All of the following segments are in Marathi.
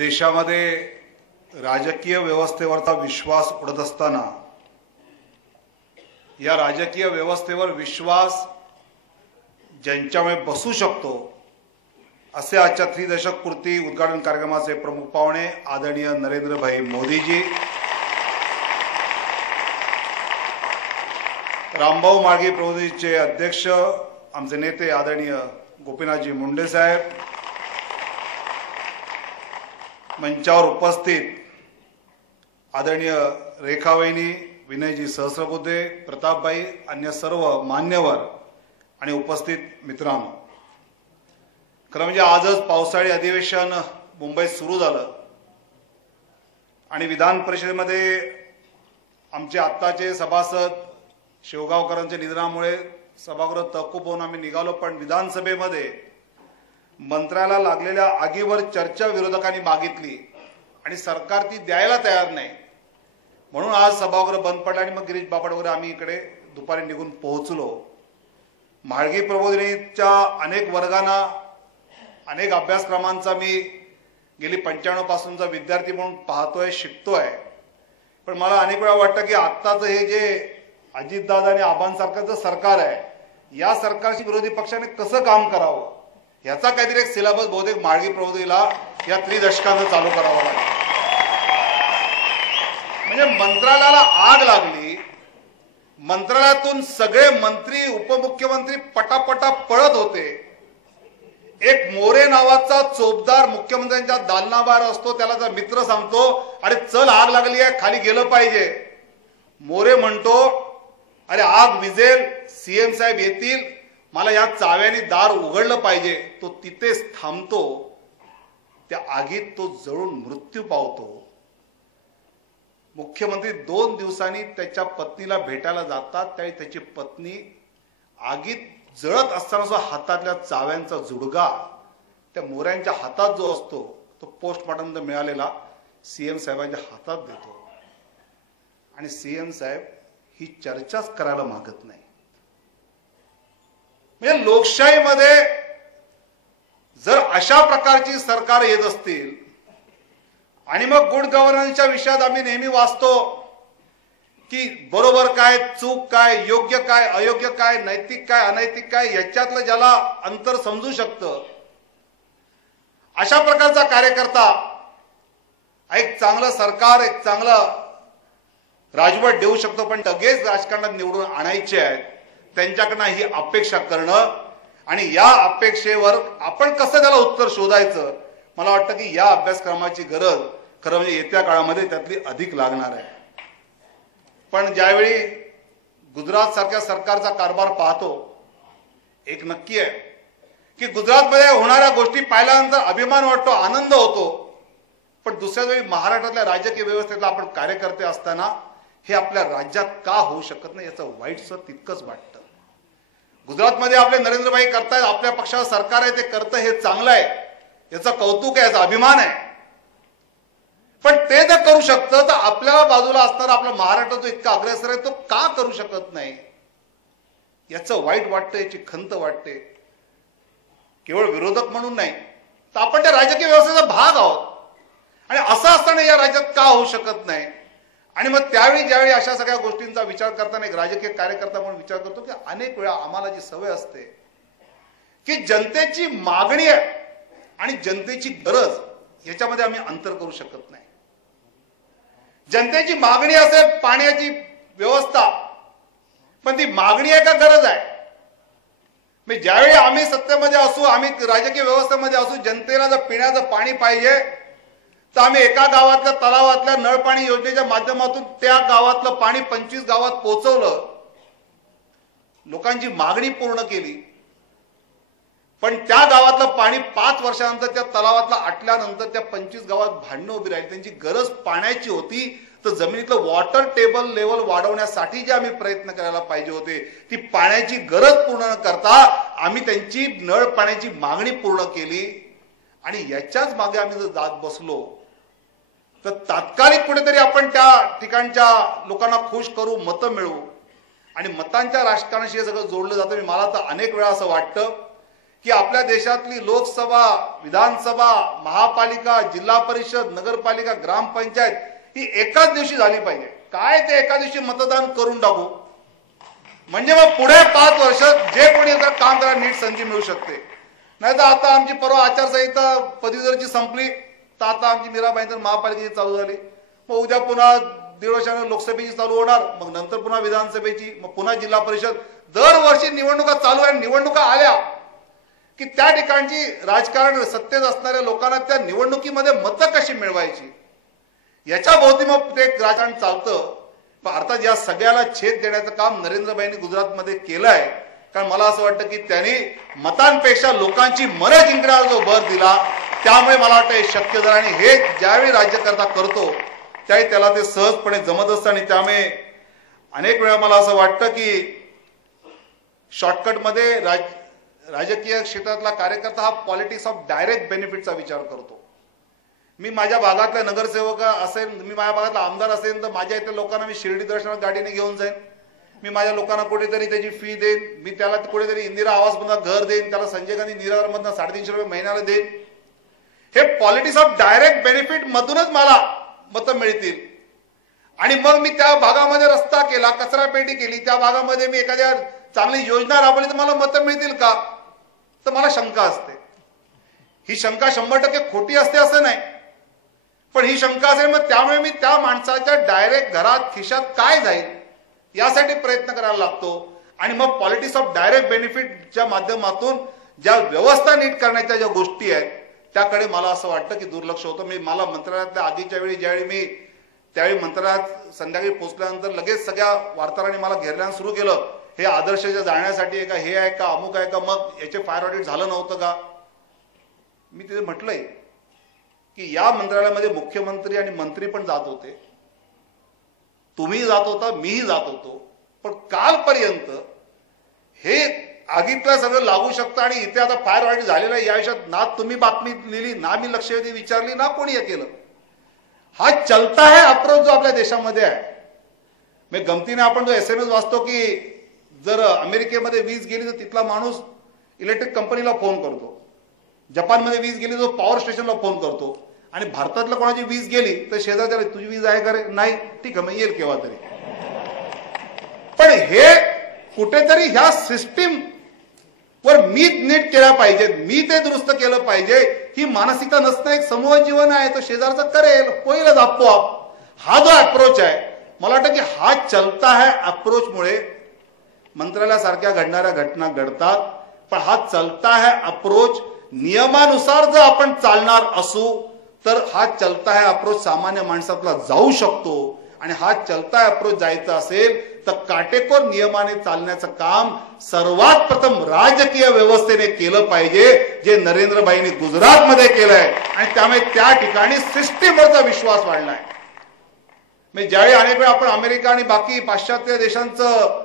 देशामध्ये राजकीय व्यवस्थेवरचा विश्वास उडत असताना या राजकीय व्यवस्थेवर विश्वास ज्यांच्यामुळे बसू शकतो असे आजच्या त्रिदशक पूर्ती उद्घाटन कार्यक्रमाचे प्रमुख पाहुणे आदरणीय नरेंद्रभाई मोदीजी, रामभाऊ म्हाळगी प्रबोधिनीचे अध्यक्ष आमचे नेते आदरणीय गोपीनाथजी मुंडे साहेब, मंचावर उपस्थित आदरणीय रेखावहिनी, विनयजी सहस्रबुद्धे, प्रतापभाई, अन्य सर्व मान्यवर आणि उपस्थित मित्रांनो, खरं म्हणजे आजच पावसाळी अधिवेशन मुंबईत सुरू झालं आणि विधान परिषदेमध्ये आमचे आत्ताचे सभासद शेवगावकरांच्या निधनामुळे सभागृह तहकूब होऊन आम्ही निघालो, पण विधानसभेमध्ये मंत्र्याला लागलेल्या आगीवर चर्चा विरोधकांनी मागितली आणि सरकार ती द्यायला तयार नाही, म्हणून आज सभागृह बंद पडला आणि मग गिरीश बापट वगैरे आम्ही इकडे दुपारी निघून पोहोचलो। म्हाळगी प्रबोधिनीच्या अनेक वर्गांना, अनेक अभ्यासक्रमांचा मी गेली 95 पासूनचा विद्यार्थी म्हणून पाहतोय, शिकतोय, पण मला अनेक वेळा वाटतं की आत्ताचं हे जे अजितदादा आणि आबांसारखं जे सरकार आहे, या सरकारशी विरोधी पक्षाने कसं काम करावं याचा काहीतरी एक सिलेबस बहुतेक म्हाळगी प्रबोधिनीला या त्रिदशकांना चालू करावा लागेल। म्हणजे मंत्रालयाला आग लागली, मंत्रालयातून सगळे मंत्री उपमुख्यमंत्री पटापटा पळत होते। एक मोरे नावाचा चोपदार मुख्यमंत्र्यांच्या दालनाबाहेर असतो, त्याला जर मित्र सांगतो अरे चल आग लागली आहे, खाली गेलं पाहिजे, मोरे म्हणतो अरे आग विझेल, सीएम साहेब येतील, मला या चाव्याने दार उघडलं पाहिजे, तो तिथेच थांबतो, त्या आगीत तो जळून मृत्यू पावतो। मुख्यमंत्री 2 दिवसांनी त्याच्या पत्नीला भेटायला जातात, त्यावेळी त्याची पत्नी आगीत जळत असताना हातातल्या चाव्यांचा जुडगा त्या मोऱ्यांच्या हातात जो असतो तो पोस्टमॉर्टम मिळालेला सीएम साहेबांच्या हातात देतो आणि सीएम साहेब ही चर्चाच करायला मागत नाही। म्हणजे लोकशाहीमध्ये जर अशा प्रकारची सरकार येत असतील आणि मग गुड गव्हर्नन्सच्या विषयात आम्ही नेहमी वाचतो की बरोबर काय, चूक काय, योग्य काय, अयोग्य काय, नैतिक काय, अनैतिक काय, याच्यातलं ज्याला अंतर समजू शकतं अशा प्रकारचा कार्यकर्ता एक चांगलं सरकार, एक चांगलं राजवट देऊ शकतो, पण सगळेच राजकारणात निवडून आणायचे आहेत, त्यांच्याकडनं ही अपेक्षा करणं आणि या अपेक्षेवर आपण कसं त्याला उत्तर शोधायचं, मला वाटतं की या अभ्यासक्रमाची गरज खरं म्हणजे येत्या काळामध्ये त्यातली अधिक लागणार आहे। पण ज्यावेळी गुजरात सारख्या सरकारचा कारभार पाहतो, एक नक्की आहे की गुजरातमध्ये होणाऱ्या गोष्टी पाहिल्यानंतर अभिमान वाटतो, आनंद होतो, पण दुसऱ्या वेळी महाराष्ट्रातल्या राजकीय व्यवस्थेतला आपण कार्यकर्ते असताना हे आपल्या राज्यात का होऊ शकत नाही याचं वाईटसं तितकंच वाटतं। गुजरातमध्ये आपले नरेंद्रभाई करतायत, आपल्या पक्षाचं सरकार आहे ते करतं, हे चांगलं आहे, याचं कौतुक आहे, याचा अभिमान आहे, पण ते जर करू शकतं तर आपल्याला बाजूला असणारा आपला महाराष्ट्र जो इतका अग्रेसर आहे तो का करू शकत नाही याचं वाईट वाटतं, याची खंत वाटते। केवळ विरोधक म्हणून नाही तर आपण त्या राजकीय व्यवस्थेचा भाग आहोत आणि असं असताना या राज्यात का होऊ शकत नाही। आणि मग त्यावेळी ज्यावेळी अशा सगळ्या गोष्टींचा विचार करताना एक राजकीय कार्यकर्ता म्हणून विचार करतो की अनेक वेळा आम्हाला जी सवय असते की जनतेची मागणी आहे आणि जनतेची गरज याच्यामध्ये आम्ही अंतर करू शकत नाही। जनतेची मागणी असेल पाण्याची व्यवस्था, पण ती मागणी आहे का गरज आहे? म्हणजे ज्यावेळी आम्ही सत्तेमध्ये असू, आम्ही राजकीय व्यवस्थेमध्ये असू, जनतेला जर पिण्याचं पाणी पाहिजे तर आम्ही एका गावातल्या तलावातल्या नळपाणी योजनेच्या माध्यमातून त्या गावातलं पाणी 25 गावात पोहोचवलं, लोकांची मागणी पूर्ण केली, पण त्या गावातलं पाणी 5 वर्षानंतर त्या तलावातला आटल्यानंतर त्या 25 गावात भांडणं उभी राहिली। त्यांची गरज पाण्याची होती, तर जमिनीतलं वॉटर टेबल लेवल वाढवण्यासाठी जे आम्ही प्रयत्न करायला पाहिजे होते ती पाण्याची गरज पूर्ण न करता आम्ही त्यांची नळ पाण्याची मागणी पूर्ण केली आणि याच्याच मागे आम्ही जर जात बसलो तर तात्कालिक कुठेतरी आपण त्या ठिकाणच्या लोकांना खुश करू, मतं मिळवू आणि मतांच्या राजकारणाशी हे सगळं जोडलं जातं। मला तर अनेक वेळा असं वाटतं की आपल्या देशातली लोकसभा, विधानसभा, महापालिका, जिल्हा परिषद, नगरपालिका, ग्रामपंचायत ही एकाच दिवशी झाली पाहिजे. काय ते एका दिवशी मतदान करून टाकू म्हणजे मग पुढे 5 वर्ष जे कोणी काम करायला नीट संधी मिळू शकते. नाही तर आता आमची परवा आचारसंहिता पदवीधरची संपली तर आता आमची मीराबाईंदर महापालिकेची चालू झाली. मग उद्या पुन्हा 1.5 वर्षाने लोकसभेची चालू होणार, मग नंतर पुन्हा विधानसभेची, मग पुन्हा जिल्हा परिषद. दरवर्षी निवडणुका चालू आहे. निवडणुका आल्या की त्या ठिकाणची राजकारण सत्तेत असणाऱ्या लोकांना त्या निवडणुकीमध्ये मतं कशी मिळवायची याच्या भोवती मग ते राजकारण चालतं. अर्थात या सगळ्याला छेद देण्याचं काम नरेंद्रभाईंनी गुजरातमध्ये केलं आहे. कारण मला असं वाटतं की त्यांनी मतांपेक्षा लोकांची मनं जिंकण्यावर जो भर दिला त्यामुळे मला वाटतं हे शक्य झालं. आणि हे ज्यावेळी राज्यकर्ता करतो त्यावेळी त्याला ते सहजपणे जमत असतं. आणि त्यामुळे अनेक वेळा मला असं वाटतं की शॉर्टकटमध्ये राजकीय क्षेत्रातला कार्यकर्ता हा पॉलिटिक्स ऑफ डायरेक्ट बेनिफिटचा विचार करतो. मी माझ्या भागातला नगरसेवक असेल, मी माझ्या भागातला आमदार असेल तर माझ्या इथल्या लोकांना मी शिर्डी दर्शनात गाडीने घेऊन जाईन. मी माझ्या लोकांना कुठेतरी त्याची फी देईन. मी त्याला कुठेतरी इंदिरा आवासमधून घर देईन, त्याला संजय गांधी निराधारमधून 350 रुपये महिन्याला देईन. हे पॉलिटिक्स ऑफ डायरेक्ट बेनिफिट मधूनच मला मतं मिळतील. आणि मग मी त्या भागामध्ये रस्ता केला, कचरा पेटी केली, त्या भागामध्ये मी एखाद्या चांगली योजना राबवली तर मला मतं मिळतील का, तर मला शंका असते. ही शंका 100% खोटी असते असं नाही, पण ही शंका असेल मग त्यामुळे मी त्या माणसाच्या डायरेक्ट घरात खिशात काय जाईल यासाठी प्रयत्न करायला लागतो. आणि मग पॉलिटिक्स ऑफ डायरेक्ट बेनिफिटच्या माध्यमातून ज्या व्यवस्था नीट करण्याच्या ज्या गोष्टी आहेत त्याकडे मला असं वाटतं की दुर्लक्ष होतं. मला मंत्रालयातल्या आधीच्या वेळी ज्यावेळी मी त्यावेळी मंत्रालयात संध्याकाळी पोहोचल्यानंतर लगेच सगळ्या वार्ताहरांनी मला घेरल्यानं सुरू केलं, हे आदर्शच्या जाण्यासाठी आहे का, हे आहे का, अमुक आहे का, मग याचे फायर ऑडिट झालं नव्हतं का. मी तिथे म्हटलंय की या मंत्रालयामध्ये मुख्यमंत्री आणि मंत्री पण जात होते, तुम्ही जात होता, मीही जात होतो, पण कालपर्यंत हे आगीतलं सगळं लागू शकतं. आणि इथे आता फायर ऑडिट झालेलं आहे या विषयात ना तुम्ही बातमी लिहिली, ना मी लक्षवेधी विचारली, ना कोणी हे केलं. हा चलता है अप्रोच जो आपल्या देशामध्ये आहे. मी गमतीने आपण जो SMS वाचतो की जर अमेरिकेमध्ये वीज गेली तर तिथला माणूस इलेक्ट्रिक कंपनीला फोन करतो, जपानमध्ये वीज गेली तर पॉवर स्टेशनला फोन करतो, आणि भारतातल्या कोणाची वीज गेली तर शेजारी तुझी वीज आहे का रे, नाही, ठीक आहे मग येईल केव्हा तरी. पण हे कुठेतरी ह्या सिस्टीम वर मी नीट केला पाहिजे, मी ते दुरुस्त केलं पाहिजे. ही मानसिकता नसणं एक समूह जीवन आहे, तो शेजारचा करेल, होईलच आपोआप. हा जो अप्रोच आहे मला वाटतं की हा चलता है अप्रोचमुळे मंत्रालयासारख्या घडणाऱ्या घटना घडतात. पण हा चलता है अप्रोच नियमानुसार जर आपण चालणार असू तर हा चलता है अप्रोच सामान्य माणसातला जाऊ शकतो. आणि हा चलता है अप्रोच जायचा असेल तर काटेकोर नियमाने चालण्याचं काम सर्वात प्रथम राजकीय व्यवस्थेने केलं पाहिजे, जे नरेंद्रभाईंनी गुजरातमध्ये केलंय. आणि त्यामुळे त्या ठिकाणी सिस्टीमवरचा विश्वास वाढलाय. म्हणजे ज्यावेळी अनेक वेळा आपण अमेरिका आणि बाकी पाश्चात्य देशांचं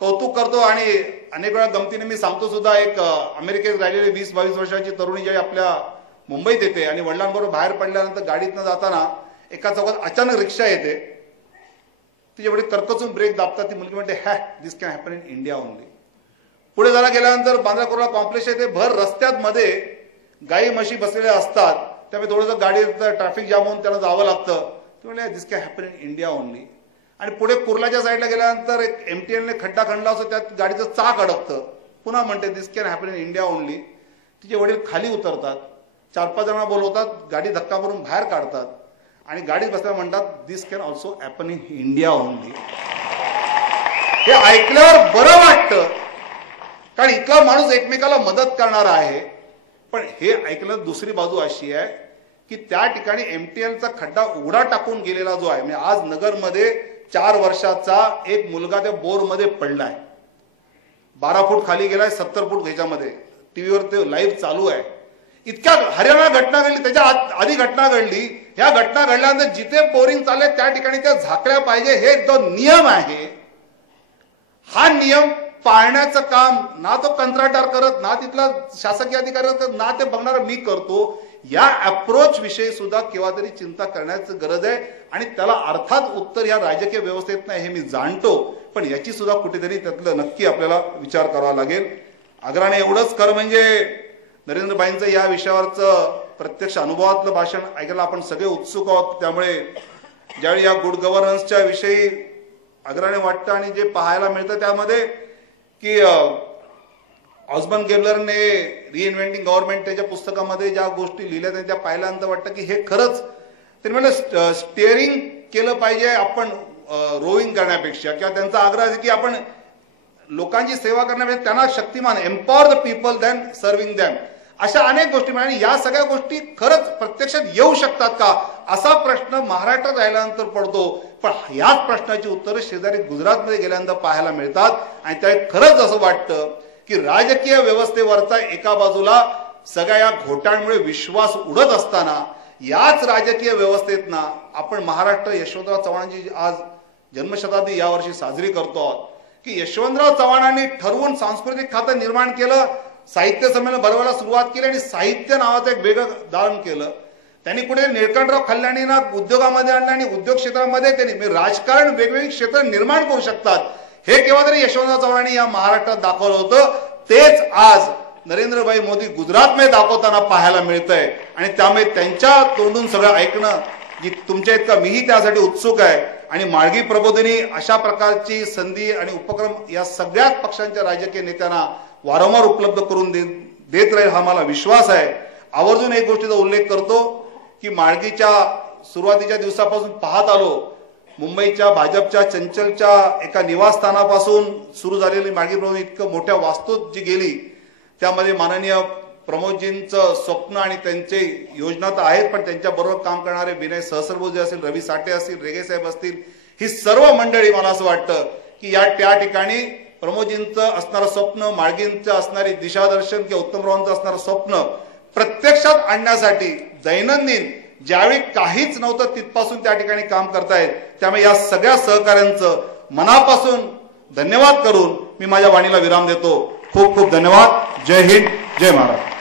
कौतुक करतो आणि अनेक वेळा गमतीने मी सांगतो सुद्धा, एक अमेरिकेत राहिलेली 20-22 वर्षाची तरुणी ज्यावेळी आपल्या मुंबईत येते आणि वडिलांबरोबर बाहेर पडल्यानंतर गाडीतनं जाताना एका चौकात अचानक रिक्षा येते, तिच्या वडील कर्कचून ब्रेक दाबतात, ती मुलगी म्हणते हॅ this can happen in India only. पुढे जरा गेल्यानंतर बांद्रा कुर्ला कॉम्प्लेक्स येते, भर रस्त्यात मध्ये गाई म्हशी बसलेल्या असतात, त्यामुळे थोडंसं गाडीत ट्रॅफिक जाम होऊन त्याला जावं लागतं. ती म्हणले this can happen in India only. आणि पुढे कुर्लाच्या साईडला गेल्यानंतर एक MTNने खड्डा खणला असतो, त्यात गाडीचं चाक अडकतं, पुन्हा म्हणते this can happen in India only. तिचे वडील खाली उतरतात, 4-5 जणांना बोलवतात, गाडी धक्का मारून बाहेर काढतात आणि गाडीत बसल्यावर म्हणतात this can also happen in India only. हे ऐकल्यावर बरं वाटतं कारण इथला माणूस एकमेकाला मदत करणारा आहे. पण हे ऐकलं दुसरी बाजू अशी आहे की त्या ठिकाणी MTNचा खड्डा उघडा टाकून गेलेला जो आहे, म्हणजे आज नगरमध्ये 4 वर्षाचा एक मुलगा त्या बोरमध्ये पडलाय, 12 फूट खाली गेलाय, 70 फूट ह्याच्यामध्ये, टीव्हीवर ते लाईव्ह चालू आहे. इतक्या हरियाणा घटना घडली, त्याच्या आधी घटना घडली. ह्या घटना घडल्यानंतर जिथे बोरिंग चालले त्या ठिकाणी त्या झाकल्या पाहिजे, हे जो नियम आहे हा नियम पाळण्याचं काम ना तो कंत्राटदार करत, ना तिथला शासकीय अधिकारी करत, ना ते बघणारा मी करतो. या अप्रोच विषयी सुद्धा केव्हा तरी चिंता करण्याची गरज आहे. आणि त्याला अर्थात उत्तर या राजकीय व्यवस्थेत नाही हे मी जाणतो, पण याची सुद्धा कुठेतरी त्यातलं नक्की आपल्याला विचार करावा लागेल. आग्रहाने एवढंच खरं म्हणजे नरेंद्रभाईंचं या विषयावरचं प्रत्यक्ष अनुभवातलं भाषण ऐकायला आपण सगळे उत्सुक आहोत. त्यामुळे ज्यावेळी या गुड गव्हर्नन्सच्या विषयी आग्रहाने वाटतं आणि जे पाहायला मिळतं त्यामध्ये की ऑस्बर्न गेबलरने रिइन्व्हेंटिंग गव्हर्नमेंट त्याच्या पुस्तकामध्ये ज्या गोष्टी लिहिल्या त्या पाहिल्यानंतर वाटतं की हे खरंच त्यांनी म्हटलं स्टिअरिंग केलं पाहिजे आपण रोविंग करण्यापेक्षा, किंवा त्यांचा आग्रह आहे की आपण लोकांची सेवा करण्यापेक्षा त्यांना Shaktimaan empower the people than serving them, अशा अनेक गोष्टी मिळाल्या. या सगळ्या गोष्टी खरंच प्रत्यक्षात येऊ शकतात का असा प्रश्न महाराष्ट्रात राहिल्यानंतर पडतो. पण याच प्रश्नाची उत्तरं शेजारी गुजरातमध्ये गेल्यानंतर पाहायला मिळतात. आणि त्या खरंच असं वाटतं की राजकीय व्यवस्थेवरचा एका बाजूला सगळ्या या घोटाळ्यामुळे विश्वास उडत असताना याच राजकीय व्यवस्थेतना आपण महाराष्ट्र यशवंतराव चव्हाणांची आज जन्मशताब्दी यावर्षी साजरी करतो आहोत की यशवंतराव चव्हाणांनी ठरवून सांस्कृतिक खातं निर्माण केलं, साहित्य संमेलन भरवायला सुरुवात केली आणि साहित्य नावाचं एक वेगळं दालन केलं. त्यांनी कुठे निळकंठराव खल्लाणींना उद्योगामध्ये आणलं आणि उद्योग क्षेत्रामध्ये त्यांनी राजकारण वेगवेगळी क्षेत्र निर्माण करू शकतात हे केव्हा तरी यशवंतराव चव्हाणांनी या महाराष्ट्रात दाखवलं होतं. तेच आज नरेंद्रभाई मोदी गुजरातमध्ये दाखवताना पाहायला मिळतंय. आणि त्यामुळे त्यांच्या तोंडून सगळं ऐकणं की तुमच्या इतका मीही त्यासाठी उत्सुक आहे. आणि माळगी प्रबोधिनी अशा प्रकारची संधी आणि उपक्रम या सगळ्याच पक्षांच्या राजकीय नेत्यांना वारंवार उपलब्ध करून देत राहील हा मला विश्वास आहे. आवर्जून एक गोष्टीचा उल्लेख करतो की माळगीच्या सुरुवातीच्या दिवसापासून पाहत आलो, मुंबईच्या भाजपच्या चंचलच्या एका निवासस्थानापासून सुरू झालेली माळगी प्रबोधिनी इतकं मोठ्या वास्तूत जी गेली त्यामध्ये माननीय प्रमोदजींचं स्वप्न आणि त्यांचे योजना तर आहेत, पण त्यांच्याबरोबर काम करणारे विनय सहस्रबुद्धे असतील, रवी साठे असतील, रेगे साहेब असतील, ही सर्व मंडळी मला असं वाटतं की त्या ठिकाणी प्रमोदजींचं असणारं स्वप्न, माळगींचं असणारी दिशादर्शन किंवा उत्तमरावांचं असणारं स्वप्न प्रत्यक्षात आणण्यासाठी दैनंदिन ज्यावेळी काहीच नव्हतं तिथपासून त्या ठिकाणी काम करतायत. त्यामुळे या सगळ्या सहकाऱ्यांचं मनापासून धन्यवाद करून मी माझ्या वाणीला विराम देतो. खूप खूप धन्यवाद. जय हिंद, जय महाराष्ट्र.